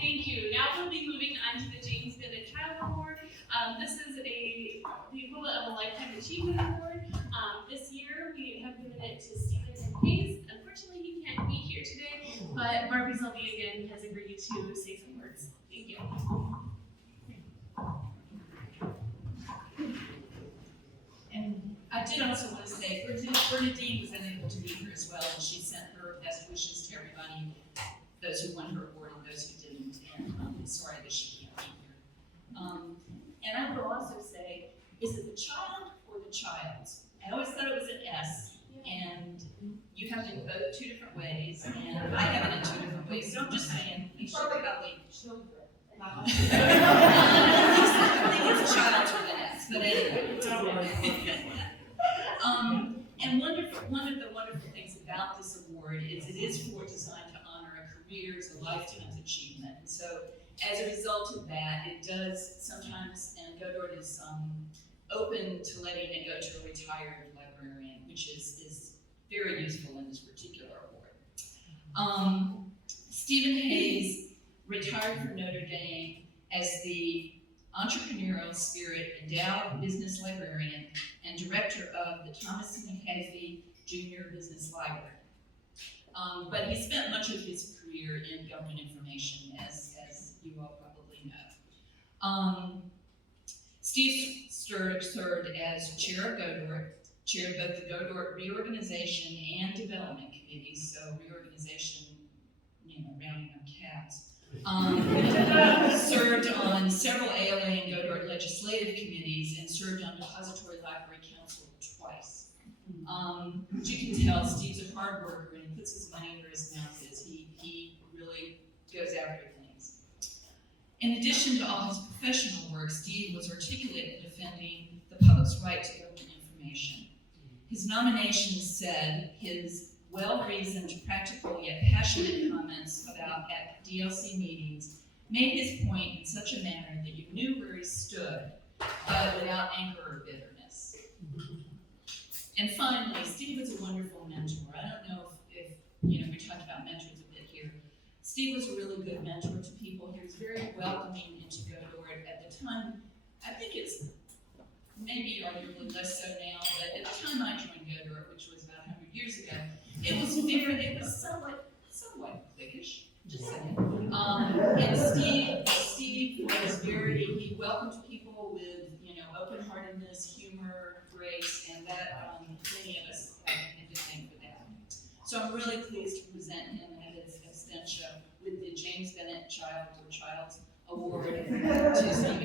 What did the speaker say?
Thank you. Now we'll be moving on to the James Bennett Child Award. This is the equivalent of a Lifetime Achievement Award. This year we have given it to Stephen Hayes. Unfortunately, he can't be here today, but Barbie Selby again has agreed to say some words. Thank you. And I did also want to say, Bernadine was unable to be here as well, and she sent her best wishes to everybody, those who won her award and those who didn't, and I'm sorry that she can't be here. And I will also say, is it the child or the childs? I always thought it was an S, and you have to vote two different ways, and I have it in two different ways, so I'm just saying, be sure about the children. I think it's child with an S, but anyway. And one of the wonderful things about this award is it is designed to honor a career's, a lifetime's achievement. And so as a result of that, it does sometimes, and GODORT is open to letting it go to a retired librarian, which is very useful in this particular award. Stephen Hayes retired from Notre Dame as the entrepreneurial spirit endowed business librarian and director of the Thomas C. McAfee Junior Business Library. But he spent much of his career in government information, as you all probably know. Steve served as chair of GODORT, chaired both the GODORT Reorganization and Development Committees, so reorganization, rounding up cats. Served on several ALA and GODORT legislative committees and served on Depository Library Council twice. You can tell Steve's a hard worker and he puts his money where his mouth is. He really goes after things. In addition to all his professional work, Steve was articulate in defending the public's right to government information. His nomination said his well-reasoned, practical, yet passionate comments at DLC meetings made his point in such a manner that you knew where he stood, but without anger or bitterness. And finally, Steve is a wonderful mentor. I don't know if we talked about mentors a bit here. Steve was a really good mentor to people. He was very welcoming into GODORT at the time. I think it's maybe arguably less so now, but at the time I joined GODORT, which was about 100 years ago, it was somewhat cliquish, just saying. And Steve was he welcomed people with, open-heartedness, humor, grace, and that many of us have to thank for that. So I'm really pleased to present him at his abstention with the James Bennett Child's Award to Steve